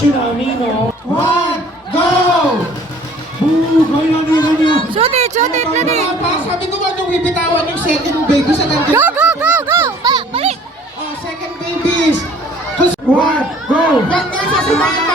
diretso namin, no? One, go! Boo! Kaya niya. Shoot it, ready. Sabi ko ba nung bibitawan yung second baby sa ganda? Go! Balik! Second babies. One, go! Back na sa sumama!